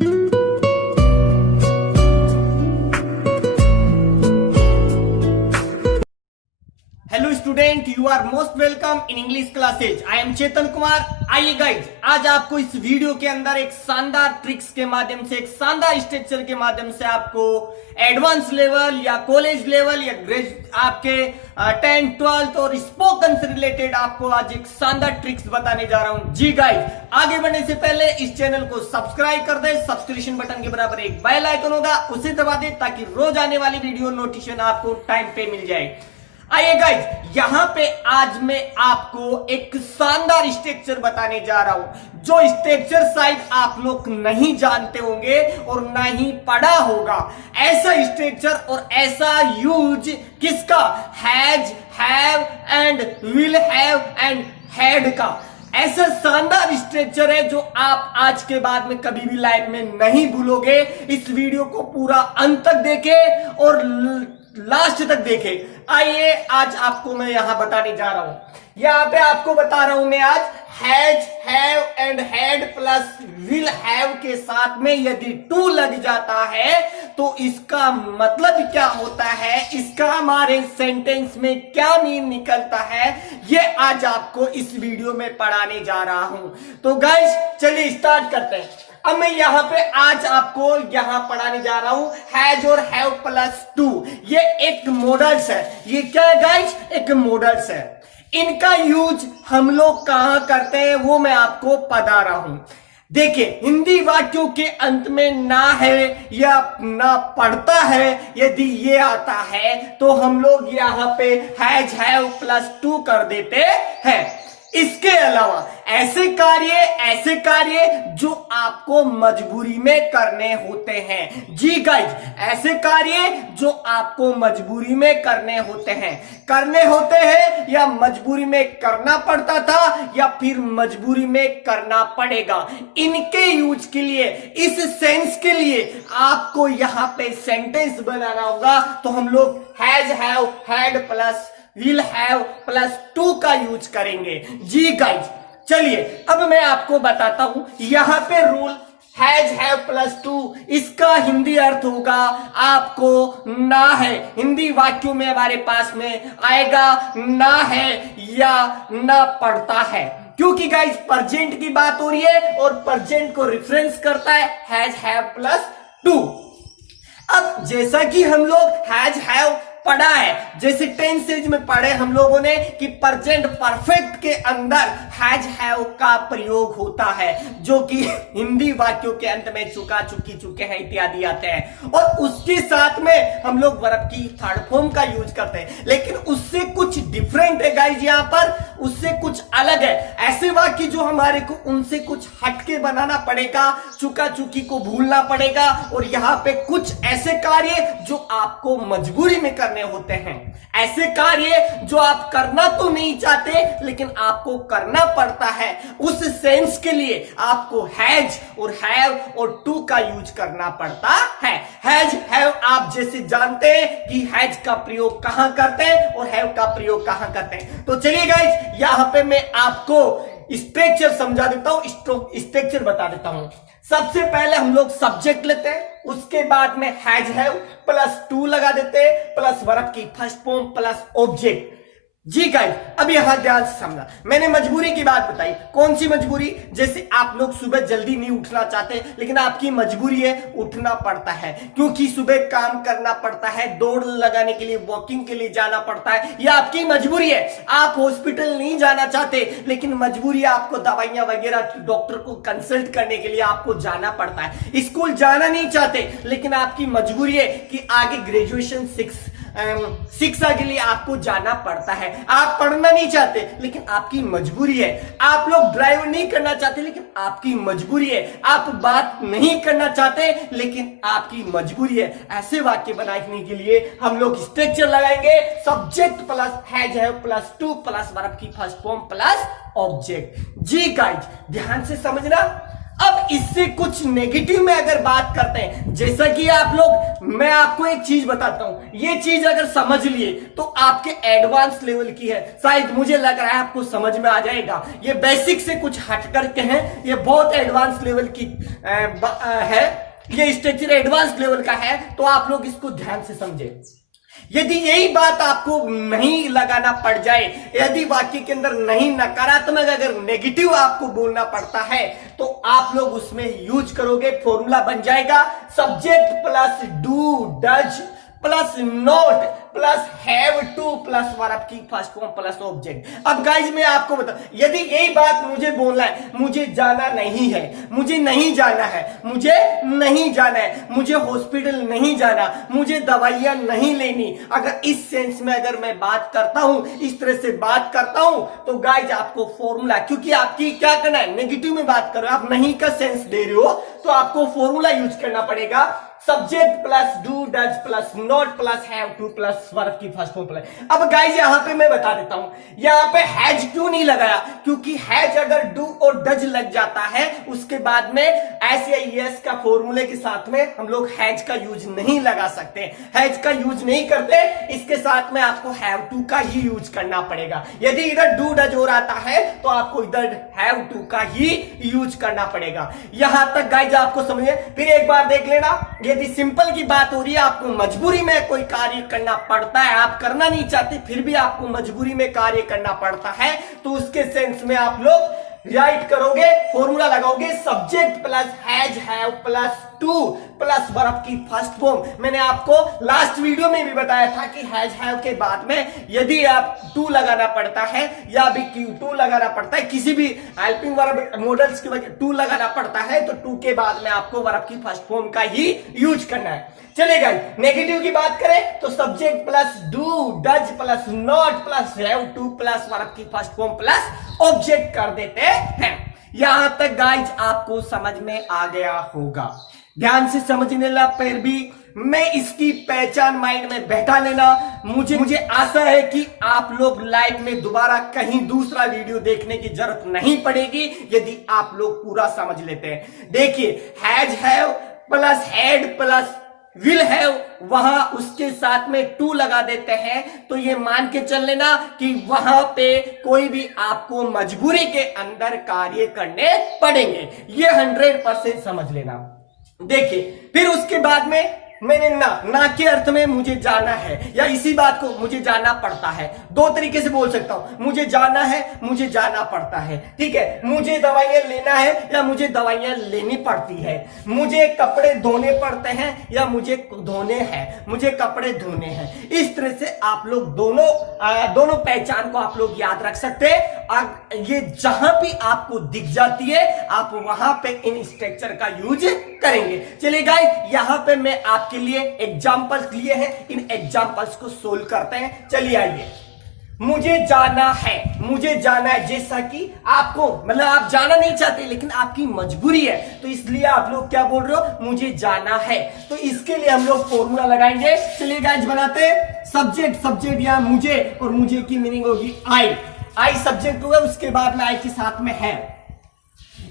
Hello student, you are most welcome in English classes. I am Chetan Kumar. आइए guys, आज आपको इस वीडियो के अंदर एक शानदार ट्रिक्स के माध्यम से, एक शानदार स्ट्रक्चर के माध्यम से आपको एडवांस लेवल या कॉलेज लेवल या आपके 10th 12th और स्पोकन से रिलेटेड आपको आज एक शानदार ट्रिक्स बताने जा रहा हूं। जी गाइज, आगे बढ़ने से पहले इस चैनल को सब्सक्राइब कर दे। सब्सक्रिप्शन बटन के बराबर एक बेल आइकन होगा, उसे दबा दे ताकि रोज आने वाली वीडियो नोटिफिकेशन आपको टाइम पे मिल जाए। आइए गाइज, यहां पे आज मैं आपको एक शानदार स्ट्रक्चर बताने जा रहा हूं, जो स्ट्रक्चर शायद आप लोग नहीं जानते होंगे और नहीं पढ़ा होगा। ऐसा स्ट्रक्चर और ऐसा यूज किसका? Has, have and will have and had का। ऐसा शानदार स्ट्रक्चर है जो आप आज के बाद में कभी भी लाइफ में नहीं भूलोगे। इस वीडियो को पूरा अंत तक देखें और लास्ट तक देखें। आइए, आज आपको मैं यहां बताने जा रहा हूं। यहां पे आपको बता रहा हूं मैं आज has, have and had plus will have के साथ में यदि टू लग जाता है तो इसका मतलब क्या होता है, इसका हमारे सेंटेंस में क्या मीन निकलता है, ये आज आपको इस वीडियो में पढ़ाने जा रहा हूं। तो गाइस, चलिए स्टार्ट करते हैं। अब मैं यहां पे आज आपको यहां पढ़ाने जा रहा हूं हैज और हैव प्लस टू। ये एक मॉडल्स है। ये क्या है गाइस? एक मॉडल्स है। इनका यूज हम लोग कहां करते हैं वो मैं आपको बता रहा हूं। देखिए, हिंदी वाक्यों के अंत में ना है या ना पढ़ता है, यदि ये आता है तो हम लोग यहां पे हैज, हैव प्लस टू कर देते हैं। इसके अलावा ऐसे कार्य जो आपको मजबूरी में करने होते हैं। जी गाइज, ऐसे कार्य जो आपको मजबूरी में करने होते हैं या मजबूरी में करना पड़ता था या फिर मजबूरी में करना पड़ेगा। इनके यूज के लिए, इस सेंस के लिए आपको यहां पे सेंटेंस बनाना होगा। तो हम लोग has, have, had plus will have plus to का यूज करेंगे। जी गाइज, चलिए अब मैं आपको बताता हूं। यहां पे rule has, have plus to, इसका हिंदी अर्थ होगा आपको ना है। हिंदी वाक्यों में हमारे पास में आएगा ना है या ना पढ़ता है, क्योंकि गाइज प्रेजेंट की बात हो रही है और प्रेजेंट को रेफरेंस करता है हैज, हैव प्लस टू। अब जैसा कि हम लोग हैज, हैव पढ़ा है, जैसे टेंसेज में पढ़े हम लोगों ने कि प्रेजेंट परफेक्ट के अंदर हैज, हैव का प्रयोग होता है, जो कि हिंदी वाक्यों के अंत में चुका, चुकी, चुके हैं इत्यादि आते हैं। और उसके साथ में हम लोग वर्ब की थर्ड फॉर्म का यूज करते हैं, लेकिन उससे कुछ डिफरेंट है गाइज। यहाँ पर उससे कुछ अलग है। ऐसे वाक्य जो हमारे को उनसे कुछ हटके बनाना पड़ेगा, चुका, चुकी को भूलना पड़ेगा। और यहाँ पे कुछ ऐसे कार्य जो आपको मजबूरी में करने होते हैं, ऐसे कार्य जो आप करना तो नहीं चाहते लेकिन आपको करना पड़ता है। उस सेंस के लिए आपको हैज और हैव और टू का यूज करना पड़ता है। हैज, हैव आप जैसे जानते हैं कि हैज का प्रयोग कहां करते हैं और हैव का प्रयोग कहां करते हैं। तो चलिए गाइस, यहां पे मैं आपको स्ट्रक्चर समझा देता हूं, स्ट्रक्चर बता देता हूं। सबसे पहले हम लोग सब्जेक्ट लेते हैं, उसके बाद में हैज, हैव प्लस टू लगा देते हैं प्लस वर्ब की फर्स्ट फॉर्म प्लस ऑब्जेक्ट। जी गाइस, अब यहां ध्यान से समझना। मैंने मजबूरी की बात बताई। कौन सी मजबूरी? जैसे आप लोग सुबह जल्दी नहीं उठना चाहते लेकिन आपकी मजबूरी है, उठना पड़ता है, क्योंकि सुबह काम करना पड़ता है, दौड़ लगाने के लिए, वॉकिंग के लिए जाना पड़ता है। यह आपकी मजबूरी है। आप हॉस्पिटल नहीं जाना चाहते लेकिन मजबूरी है, आपको दवाइयां वगैरह डॉक्टर को कंसल्ट करने के लिए आपको जाना पड़ता है। स्कूल जाना नहीं चाहते लेकिन आपकी मजबूरी है कि आगे ग्रेजुएशन शिक्षा के लिए आपको जाना पड़ता है। आप पढ़ना नहीं चाहते लेकिन आपकी मजबूरी है। आप लोग ड्राइव नहीं करना चाहते लेकिन आपकी मजबूरी है। आप बात नहीं करना चाहते लेकिन आपकी मजबूरी है। ऐसे वाक्य बनाने के लिए हम लोग स्ट्रक्चर लगाएंगे, subject plus has, have plus to plus verb की फर्स्ट फॉर्म प्लस ऑब्जेक्ट। जी गाइज, ध्यान से समझना। अब इससे कुछ नेगेटिव में अगर बात करते हैं, जैसा कि आप लोग, मैं आपको एक चीज बताता हूं, ये चीज अगर समझ लिए तो आपके एडवांस लेवल की है, शायद मुझे लग रहा है आपको समझ में आ जाएगा। ये बेसिक से कुछ हट करके हैं, ये बहुत एडवांस लेवल की है, ये स्ट्रक्चर एडवांस लेवल का है, तो आप लोग इसको ध्यान से समझे। यदि यही बात आपको नहीं लगाना पड़ जाए, यदि वाक्य के अंदर नहीं नकारात्मक अगर नेगेटिव आपको बोलना पड़ता है, तो आप लोग उसमें यूज करोगे, फॉर्मूला बन जाएगा subject plus do does plus not plus have to plus verb की फर्स्ट फॉर्म प्लस ऑब्जेक्ट। अब गाइज मैं आपको बता, यदि यही बात मुझे बोलना है, मुझे जाना नहीं है, मुझे नहीं जाना है, मुझे नहीं जाना है, मुझे हॉस्पिटल नहीं जाना, मुझे दवाइयां नहीं लेनी, अगर इस सेंस में अगर मैं बात करता हूं, इस तरह से बात करता हूं, तो गाइज आपको फॉर्मूला, क्योंकि आपकी क्या करना है, नेगेटिव में बात कर रहे हो, आप नहीं का सेंस दे रहे हो, तो आपको फॉर्मूला यूज करना पड़ेगा subject plus do does plus not plus have to plus verb की फर्स्ट फॉर्म प्लस। अब गाइस यहां पे मैं बता देता हूं, यहां पे हैज क्यों नहीं लगाया, क्योंकि हैज अगर डू और डज लग जाता है, उसके बाद में एस या एस का फॉर्मूले के साथ में हम लोग हैज का यूज नहीं लगा सकते, हैज का यूज नहीं करते, इसके साथ में आपको हैव टू का ही यूज करना पड़ेगा। यदि इधर डू डज हो आता है तो आपको इधर हैव टू का ही यूज करना पड़ेगा। यहां तक गाइस आपको समझिए, फिर एक बार देख लेना, यदि सिंपल की बात हो रही है, आपको मजबूरी में कोई कार्य करना पड़ता है, आप करना नहीं चाहते फिर भी आपको मजबूरी में कार्य करना पड़ता है, तो उसके सेंस में आप लोग राइट करोगे, फॉर्मूला लगाओगे subject plus has have plus to plus verb की फर्स्ट फॉर्म। मैंने आपको लास्ट वीडियो में भी बताया था कि हैज हैव के बाद में यदि आप टू लगाना पड़ता है या भी क्यू टू लगाना पड़ता है, किसी भी हेल्पिंग वर्ब मॉडल्स की वजह टू लगाना पड़ता है, तो टू के बाद में आपको वर्ब की फर्स्ट फॉर्म का ही यूज करना है। चलेगा, नेगेटिव की बात करें तो subject plus do does plus not plus have to plus verb की फर्स्ट फॉर्म प्लस ऑब्जेक्ट कर देते हैं। यहां तक गाइज आपको समझ में आ गया होगा, ध्यान से समझने ला, फिर भी मैं इसकी पहचान माइंड में बैठा लेना। मुझे आशा है कि आप लोग लाइफ में दोबारा कहीं दूसरा वीडियो देखने की जरूरत नहीं पड़ेगी यदि आप लोग पूरा समझ लेते हैं। देखिए has have plus had plus will have, वहां उसके साथ में टू लगा देते हैं, तो ये मान के चल लेना कि वहां पे कोई भी आपको मजबूरी के अंदर कार्य करने पड़ेंगे, ये 100% समझ लेना। देखिए फिर उसके बाद में मैंने ना के अर्थ में मुझे जाना है, या इसी बात को मुझे जाना पड़ता है, दो तरीके से बोल सकता हूं, मुझे जाना है, मुझे जाना पड़ता है, ठीक है, मुझे दवाइयां लेना है या मुझे दवाइयां लेनी पड़ती है, मुझे कपड़े धोने पड़ते हैं या मुझे धोने हैं, मुझे कपड़े धोने हैं। इस तरह से आप लोग दोनों पहचान को आप लोग याद रख सकते हैं। ये जहां भी आपको दिख जाती है आप वहां पे इन स्ट्रक्चर का यूज करेंगे। चलिए गाइस, यहां पे मैं आपके लिए एग्जांपल्स लिए हैं, इन एग्जांपल्स को सोल्व करते हैं। चलिए आइए, मुझे जाना है, मुझे जाना है, जैसा कि आपको मतलब आप जाना नहीं चाहते लेकिन आपकी मजबूरी है, तो इसलिए आप लोग क्या बोल रहे हो, मुझे जाना है, तो इसके लिए हम लोग फॉर्मूला लगाएंगे। चलिए गाइस बनाते हैं, सब्जेक्ट या मुझे, और मुझे की मीनिंग होगी आई सब्जेक्ट हुआ, उसके बाद में आई के साथ में है।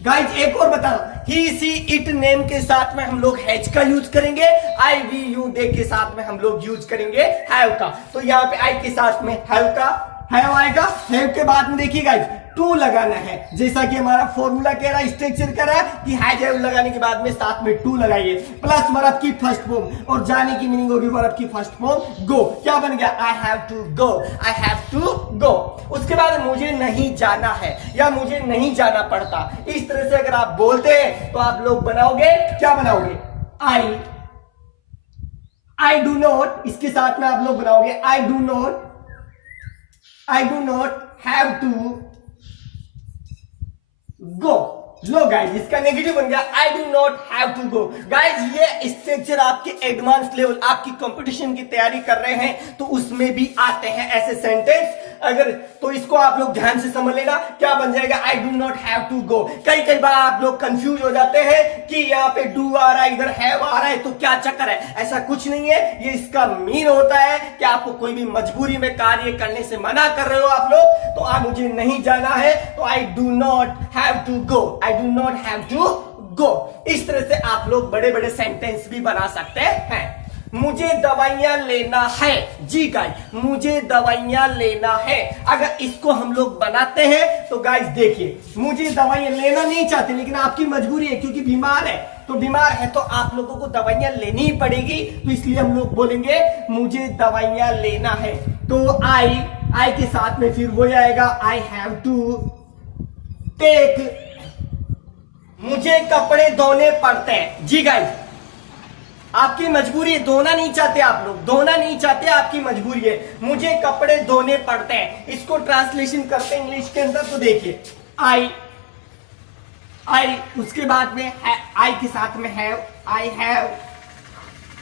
गाइज एक और बता रहा हूं, ही सी इट नेम के साथ में हम लोग हैज का यूज करेंगे, आई वी यू दे के साथ में हम लोग यूज करेंगे हैव का, तो यहाँ पे आई के साथ में हैव आएगा। हैव के बाद में देखिए गाइज टू लगाना है, जैसा कि हमारा फॉर्मूला कह रहा है, स्ट्रक्चर कह रहा है कि हैज हैव लगाने के बाद में साथ में टू लगाइए, प्लस वर्ब की फर्स्ट फॉर्म, और जाने की मीनिंग होगी वर्ब की फर्स्ट फॉर्म गो। क्या बन गया, I have to go, I have to go. उसके बाद मुझे नहीं जाना है या मुझे नहीं जाना पड़ता, इस तरह से अगर आप बोलते हैं तो आप लोग बनाओगे, क्या बनाओगे, आई डू नॉट, इसके साथ में आप लोग बनाओगे I do not have to go. लो गाइज, इसका नेगेटिव बन गया, I do not have to go. Guys ये स्ट्रक्चर आपके एडवांस लेवल, आपकी कंपटीशन की तैयारी कर रहे हैं तो उसमें भी आते हैं ऐसे सेंटेंस, अगर तो इसको आप लोग ध्यान से समझ लेना, क्या बन जाएगा, I do not have to go. कई बार आप लोग कंफ्यूज हो जाते हैं कि यहाँ पे डू आ रहा है, इधर हैव आ रहा है, तो क्या चक्कर है, ऐसा कुछ नहीं है। ये इसका मीन होता है कि आपको कोई भी मजबूरी में कार्य करने से मना कर रहे हो आप लोग, तो आप मुझे नहीं जाना है तो I do not have to go, I do not have to go. इस तरह से आप लोग बड़े बड़े सेंटेंस भी बना सकते हैं। मुझे दवाइयां लेना है, जी गाइस, मुझे दवाइयां लेना है। अगर इसको हम लोग बनाते हैं तो गाइस देखिए, मुझे दवाइयां लेना नहीं चाहते लेकिन आपकी मजबूरी है क्योंकि बीमार है, तो बीमार है तो आप लोगों को दवाइयां लेनी ही पड़ेगी, तो इसलिए हम लोग बोलेंगे मुझे दवाइयां लेना है। तो आई के साथ में फिर वो आएगा, आई हैव टू टेक। मुझे कपड़े धोने पड़ते हैं, जी गाइस, आपकी मजबूरी है, धोना नहीं चाहते आप लोग, धोना नहीं चाहते, आपकी मजबूरी है, मुझे कपड़े धोने पड़ते हैं। इसको ट्रांसलेशन करते हैं इंग्लिश के अंदर, तो देखिए आई उसके बाद में आई के साथ में have,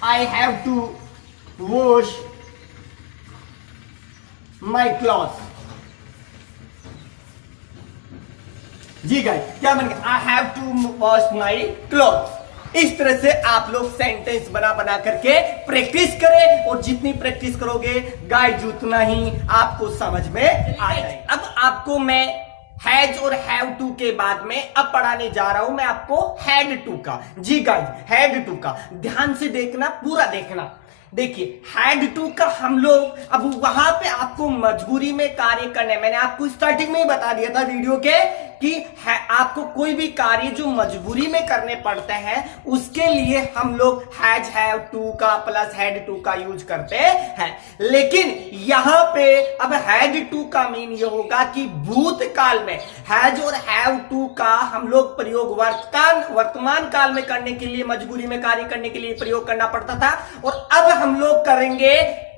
I have to wash my cloth. जी गाइस, क्या बन गया, I have to wash my cloth. इस तरह से आप लोग सेंटेंस बना बना करके प्रैक्टिस करें, और जितनी प्रैक्टिस करोगे गाइस उतना ही आपको समझ में आ जाएगा। अब आपको मैं हैज और हैव टू के बाद में अब पढ़ाने जा रहा हूं मैं आपको हैड टू का। जी गाइस, हैड टू का ध्यान से देखना, पूरा देखना। देखिए हैड टू का हम लोग अब वहां पे आपको मजबूरी में कार्य करने, मैंने आपको स्टार्टिंग में ही बता दिया था वीडियो के कि आपको कोई भी कार्य जो मजबूरी में करने पड़ते हैं उसके लिए हम लोग हैज हैव टू का प्लस हैड टू का यूज करते हैं। लेकिन यहां पे अब हैड टू का मीन ये होगा कि भूतकाल में हैज और हैव टू का हम लोग प्रयोग वर्तमान काल में करने के लिए, मजबूरी में कार्य करने के लिए प्रयोग करना पड़ता था, और अब हम लोग करेंगे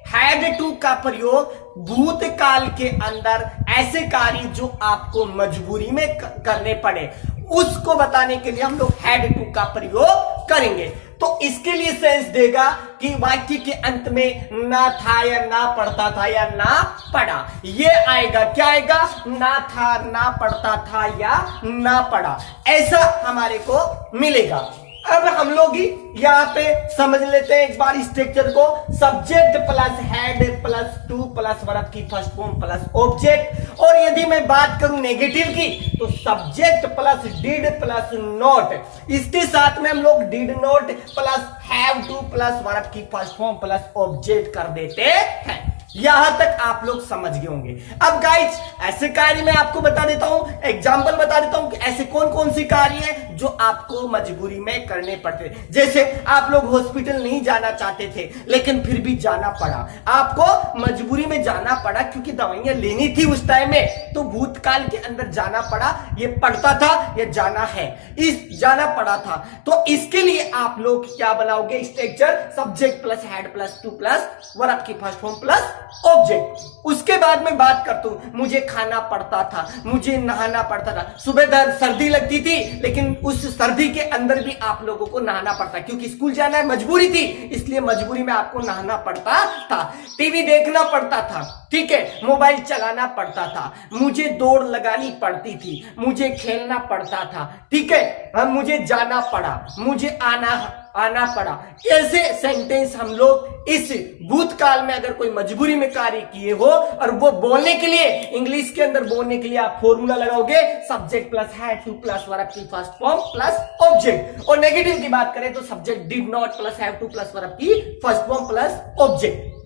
हैड टू का प्रयोग भूतकाल के अंदर ऐसे कार्य जो आपको मजबूरी में करने पड़े, उसको बताने के लिए हम लोग हैड टू का प्रयोग करेंगे। तो इसके लिए सेंस देगा कि वाक्य के अंत में ना था या ना पढ़ता था या ना पढ़ा, ये आएगा। क्या आएगा, ना था, ना पढ़ता था या ना पढ़ा, ऐसा हमारे को मिलेगा। अब हम लोग ही यहां पे समझ लेते हैं एक बार स्ट्रक्चर को। Subject plus head plus to plus verb की फर्स्ट फॉर्म प्लस ऑब्जेक्ट। और यदि मैं बात करूं नेगेटिव की तो subject plus did plus not, इसके साथ में हम लोग did not plus have to plus verb की फर्स्ट फॉर्म प्लस ऑब्जेक्ट कर देते हैं। यहां तक आप लोग समझ गए होंगे। अब गाइस ऐसे कार्य मैं आपको बता देता हूं, एग्जांपल बता देता हूं कि ऐसे कौन कौन सी कार्य है जो आपको मजबूरी में करने पड़ते। जैसे आप लोग हॉस्पिटल नहीं जाना चाहते थे लेकिन फिर भी जाना पड़ा, आपको मजबूरी में जाना पड़ा क्योंकि दवाइयां लेनी थी उस टाइम में, तो भूतकाल के अंदर जाना पड़ा, ये पड़ता था या जाना है, इस जाना पड़ा था। तो इसके लिए आप लोग क्या बनाओगे, structure subject plus head plus to plus verb की फर्स्ट फॉर्म प्लस ऑब्जेक्ट। उसके बाद में बात करता हूं, मुझे खाना पड़ता था, मुझे नहाना पड़ता था। सुबह सर्दी लगती थी लेकिन उस सर्दी के अंदर भी आप लोगों को नहाना पड़ता, क्योंकि स्कूल जाना है, मजबूरी थी, इसलिए मजबूरी में आपको नहाना पड़ता था। टीवी देखना पड़ता था, ठीक है, मोबाइल चलाना पड़ता था, मुझे दौड़ लगानी पड़ती थी, मुझे खेलना पड़ता था, ठीक है, मुझे जाना पड़ा, मुझे आना पड़ा। ऐसे सेंटेंस हम लोग इस भूतकाल में अगर कोई मजबूरी में कार्य किए हो और वो बोलने के लिए, इंग्लिश के अंदर बोलने के लिए आप फॉर्मूला लगाओगे subject plus had to plus verb की फर्स्ट फॉर्म प्लस ऑब्जेक्ट। और नेगेटिव की बात करें तो subject did not plus have to plus verb की फर्स्ट फॉर्म प्लस ऑब्जेक्ट।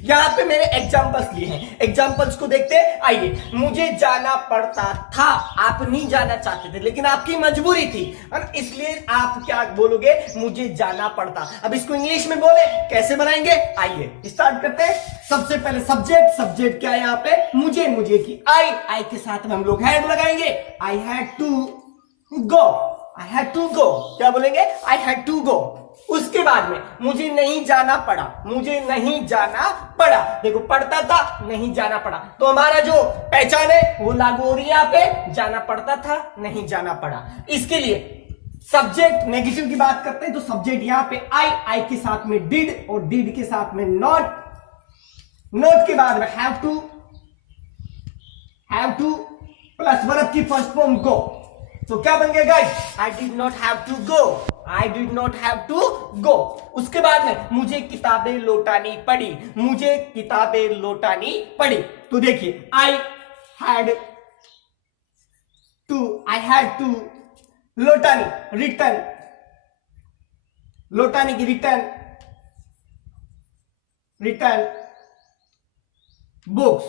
यहां पे मैंने एग्जांपल्स लिए हैं, एग्जांपल्स को देखते हैं। आइए, मुझे जाना पड़ता था, आप नहीं जाना चाहते थे लेकिन आपकी मजबूरी थी, इसलिए आप क्या बोलोगे, मुझे जाना पड़ता। अब इसको इंग्लिश में बोले कैसे बनाएंगे, आइए स्टार्ट करते हैं। सबसे पहले सब्जेक्ट क्या है यहाँ पे, मुझे की आई के साथ में हम लोग हैड लगाएंगे, आई हैड टू गो, क्या बोलेंगे, आई हैड टू गो। उसके बाद में मुझे नहीं जाना पड़ा, देखो पढ़ता था, नहीं जाना पड़ा, तो हमारा जो पहचान है वो लागू हो रही है यहाँ पे, जाना पड़ता था, नहीं जाना पड़ा। इसके लिए सब्जेक्ट नेगेटिव की बात करते हैं तो सब्जेक्ट यहां पे आई के साथ में डिड और डिड के साथ में नॉट के बाद में हैव टू प्लस वर्ब की फर्स्ट फॉर्म गो। तो क्या बन गया guys, I did not have to go. उसके बाद में मुझे किताबें लौटानी पड़ी, तो देखिए आई हैड टू लोटानी रिटर्न, लोटानी की रिटर्न, रिटर्न बुक्स।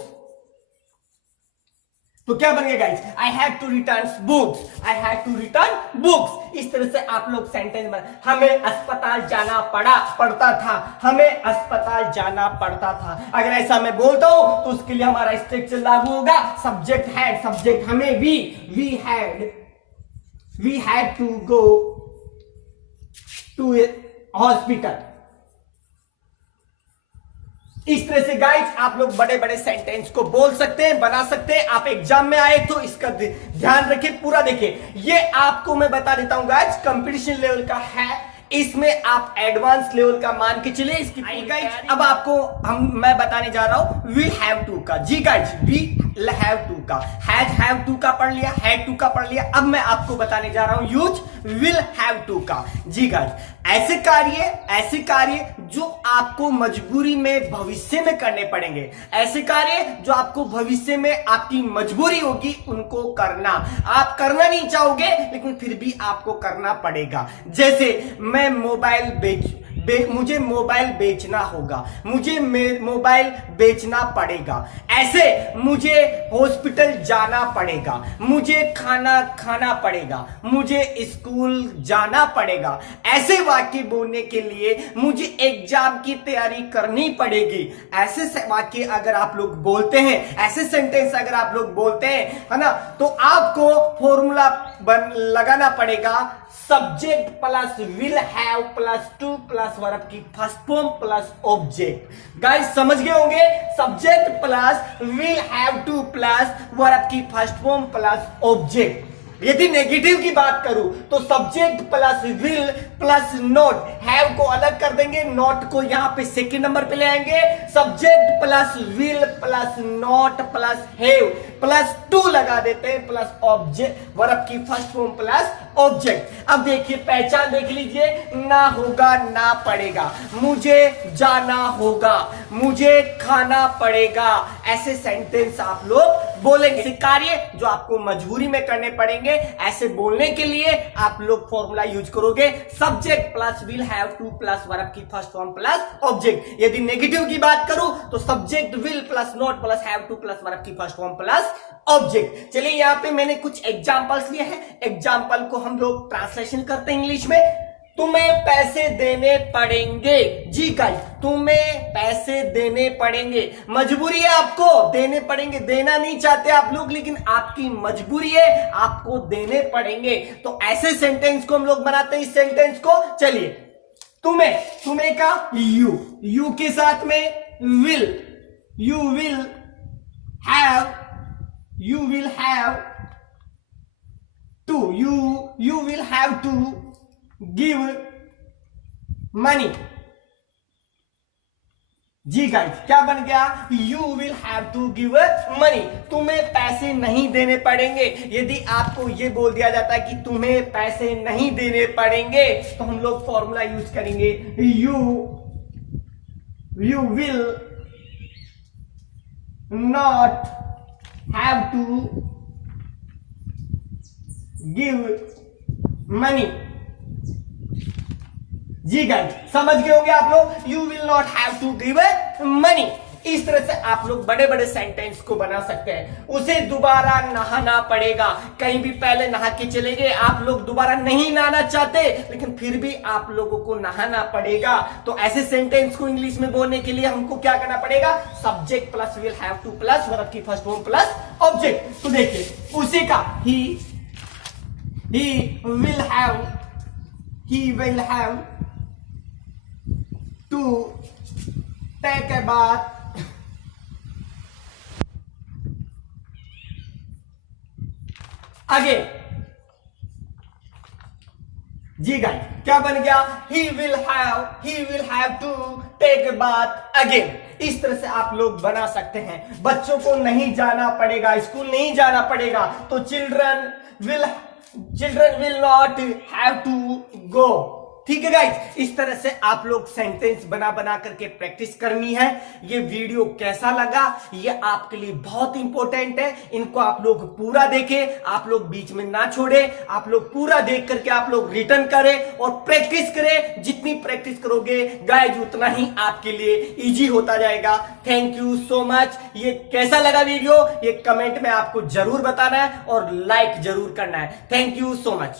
तो क्या बन गया guys, I had to return books, I had to return books. इस तरह से आप लोग सेंटेंस बना। हमें अस्पताल जाना पड़ता था, हमें अस्पताल जाना पड़ता था। अगर ऐसा मैं बोलता हूं तो उसके लिए हमारा स्ट्रक्चर लागू होगा, सब्जेक्ट हैड, सब्जेक्ट हमें, we had to go to hospital. इस तरह से गाइस आप लोग बड़े बड़े सेंटेंस को बोल सकते हैं, बना सकते हैं। आप एग्जाम में आए तो इसका ध्यान रखिए, पूरा देखिए। ये आपको मैं बता देता हूं गाइस, कंपटीशन लेवल का है, इसमें आप एडवांस लेवल का मान के चलिए। इसकी गाइस अब आपको मैं बताने जा रहा हूं विल हैव टू का। जी गाइस, विल हैव टू का, हैव टू का पढ़ लिया, हैड टू का पढ़ लिया। अब मैं आपको बताने जा रहा हूं यूज विल हैव टू का। जी गाइस, ऐसे कार्य जो आपको मजबूरी में भविष्य में करने पड़ेंगे, ऐसे कार्य जो आपको भविष्य में आपकी मजबूरी होगी उनको करना। आप करना नहीं चाहोगे लेकिन फिर भी आपको करना पड़ेगा। जैसे मैं मुझे मोबाइल बेचना होगा, मुझे मोबाइल बेचना पड़ेगा। ऐसे मुझे हॉस्पिटल जाना पड़ेगा, मुझे खाना खाना पड़ेगा, मुझे स्कूल जाना पड़ेगा। ऐसे वाक्य बोलने के लिए मुझे एग्जाम की तैयारी करनी पड़ेगी। ऐसे वाक्य अगर आप लोग बोलते हैं, ऐसे सेंटेंस अगर आप लोग बोलते हैं, है ना, तो आपको फॉर्मूला लगाना पड़ेगा, subject plus will have plus to plus verb की first form plus object. Guys समझ गए होंगे, subject plus will have to plus verb की फर्स्ट फॉर्म प्लस ऑब्जेक्ट। यदि नेगेटिव की बात करूं तो subject plus will plus not, have को अलग कर देंगे, नॉट को यहां पे सेकंड नंबर पे ले आएंगे। Subject plus will plus not plus have plus to लगा देते हैं प्लस ऑब्जेक्ट, वर्ब की फर्स्ट फॉर्म प्लस ऑब्जेक्ट। अब देखिए पहचान देख लीजिए, ना होगा ना पड़ेगा, मुझे जाना होगा, मुझे खाना पड़ेगा। ऐसे सेंटेंस आप लोग बोलेंगे। कार्य जो आपको मजबूरी में करने पड़ेंगे, ऐसे बोलने के लिए आप लोग फॉर्मूला यूज करोगे, subject plus will have to plus verb की फर्स्ट फॉर्म प्लस ऑब्जेक्ट। यदि नेगेटिव की बात करूं तो subject will plus not plus have to plus verb की फर्स्ट फॉर्म प्लस ऑब्जेक्ट। चलिए यहां पे मैंने कुछ एग्जांपल्स लिए हैं, एग्जांपल को हम लोग ट्रांसलेशन करते हैं इंग्लिश में। तुम्हें पैसे देने पड़ेंगे। जी गाइस, तुम्हें पैसे देने पड़ेंगे, मजबूरी है आपको, देने पड़ेंगे। देना नहीं चाहते आप लोग लेकिन आपकी मजबूरी है, आपको देने पड़ेंगे। तो ऐसे सेंटेंस को हम लोग बनाते हैं। इस सेंटेंस को चलिए, तुम्हें का यू के साथ में will, you will have to, you will have to give money. जी गाइस, क्या बन गया, you will have to give money, तुम्हें पैसे नहीं देने पड़ेंगे। यदि आपको ये बोल दिया जाता है कि तुम्हें पैसे नहीं देने पड़ेंगे तो हम लोग फॉर्मूला यूज करेंगे, you will not have to give money. जी गाइस, समझ गए होंगे आप लोग, you will not have to give money. इस तरह से आप लोग बड़े बड़े सेंटेंस को बना सकते हैं। उसे दोबारा नहाना पड़ेगा, कहीं भी पहले नहा के चले गए, आप लोग दोबारा नहीं नहाना चाहते लेकिन फिर भी आप लोगों को नहाना पड़ेगा। तो ऐसे सेंटेंस को इंग्लिश में बोलने के लिए हमको क्या करना पड़ेगा, subject plus will have to plus verb की फर्स्ट फॉर्म प्लस ऑब्जेक्ट। तो देखिए उसी का ही will have to take a bath again. जी गाइस, क्या बन गया, he will have to take a bath again. इस तरह से आप लोग बना सकते हैं। बच्चों को नहीं जाना पड़ेगा, स्कूल नहीं जाना पड़ेगा, तो children will not have to go. ठीक है गाइज, इस तरह से आप लोग सेंटेंस बना बना करके प्रैक्टिस करनी है। ये वीडियो कैसा लगा ये आपके लिए बहुत इंपॉर्टेंट है। इनको आप लोग पूरा देखें, आप लोग बीच में ना छोड़े, आप लोग पूरा देख करके आप लोग रिटर्न करें और प्रैक्टिस करें। जितनी प्रैक्टिस करोगे गाइज उतना ही आपके लिए इजी होता जाएगा। Thank you so much. ये कैसा लगा वीडियो ये कमेंट में आपको जरूर बताना है और लाइक जरूर करना है। Thank you so much.